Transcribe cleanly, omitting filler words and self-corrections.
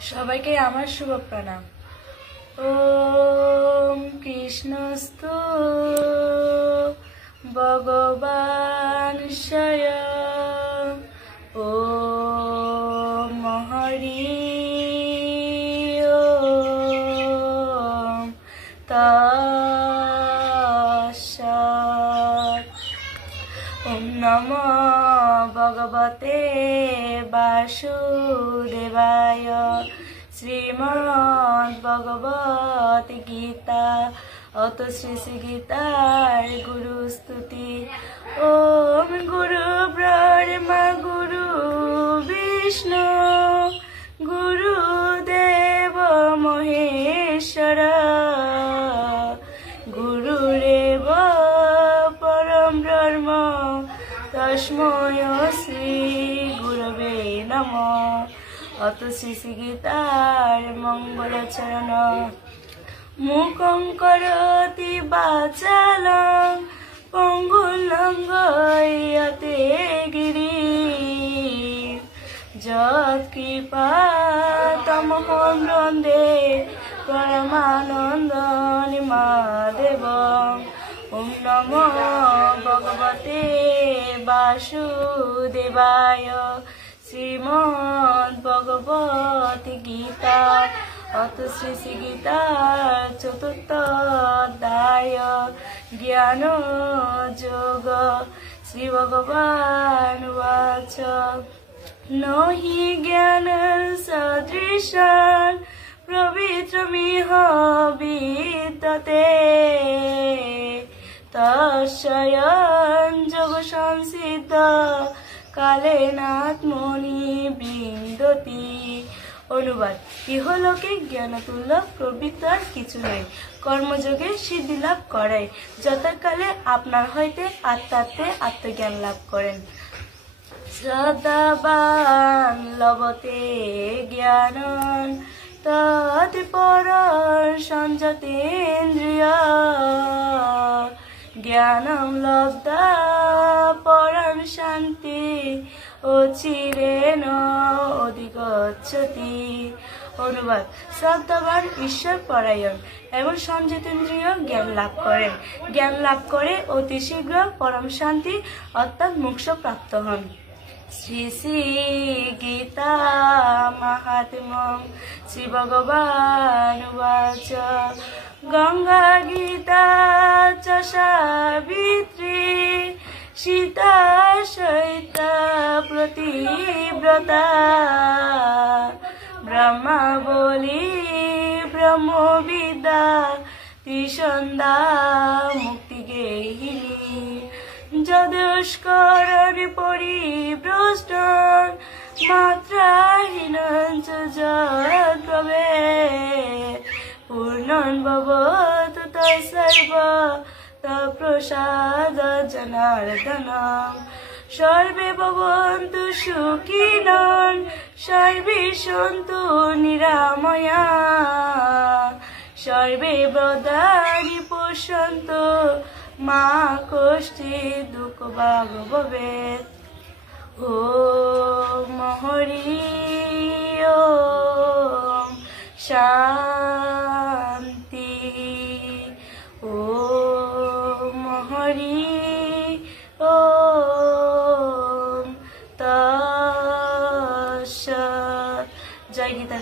সবাইকে আমার শুভ প্রণাম। ওম কৃষ্ণস্তু ভগবান স্বয়ং। ওম হরি ওম তৎসৎ। ওম নমো ভগবতে বাসুদেবায়। শ্রীমদ্ ভগবত গীতা অত শ্রী গীতার গুরু স্তুতি। ওম গুরু ব্রহ্মা গুরু বিষ্ণু গুরুদেব মহেশ্বর গুরুরেব পরম ব্রহ্ম তস্मै শ্রী গুরবে নমঃ। অত শ্রী গীতার মঙ্গলচরণ। মুখং করোতি বাচালং পঙ্গুং লঙ্ঘয়তে গিরিম যৎকৃপাতমহং বন্দে পরমানন্দং মাধবং। ওম নমো ভগবতে বাসুদেবায়। শ্রীমদ্ ভগবত গীতা অত শ্রী গীতার চতুর্থ অধ্যায় জ্ঞান যোগ। শ্রী ভগবান উবাচ নহি জ্ঞান সদৃশং পবিত্রমিহ বিদ্যতে তস্যয়ং যোগ সংসিদ্ধ কালেনাত্মনি বিন্দতি। অনুবাদ: ইহলোকে জ্ঞানতুল্য প্রবৃত্ত আর কিছু নেই, কর্মযোগে সিদ্ধি লাভ করায় যথাকালে আপনার হইতে আত্মার্থে আত্মজ্ঞান লাভ করেন। শ্রদ্ধাবান লভতে জ্ঞানং তৎপর সঞ্জতেন্দ্রিয় জ্ঞানং লব্ধা পরম শান্তি অচিরেণ অধিগচ্ছতি। অনুবাদ: শ্রদ্ধাবান ঈশ্বর পরায়ণ এবং সংযতেন্দ্রিয় জ্ঞান লাভ করেন, জ্ঞান লাভ করে অতি শীঘ্র পরম শান্তি অর্থাৎ মোক্ষ প্রাপ্ত হন। শ্রী শ্রী গীতা মাহাত্ম্যম। শ্রী ভগবান উবাচ গঙ্গা গীতা চ সাবিত্রী সীতা সহিতা প্রতিব্রতা ব্রহ্মাবলী ব্রহ্মবিদ্যা ত্রিসন্ধ্যা মুক্তিগেহিনী যদুষ্করণ পরিভ্রষ্টং মাত্রাহীনং চ যদ্ভবেৎ পূর্ণং ভবতু তৎসর্ব তৎপ্রসাদ জনার্দনং। সর্বে ভবন্তু সুখিনঃ সর্বে সন্তু নিরাময়াঃ সর্বে ভদ্রাণি পশ্যন্তু মা কশ্চিৎ দুঃখভাগ্ ভবেৎ। ওম হরি ওম শান্তি। ওম হরি ওম তৎসৎ। জয় গীতা।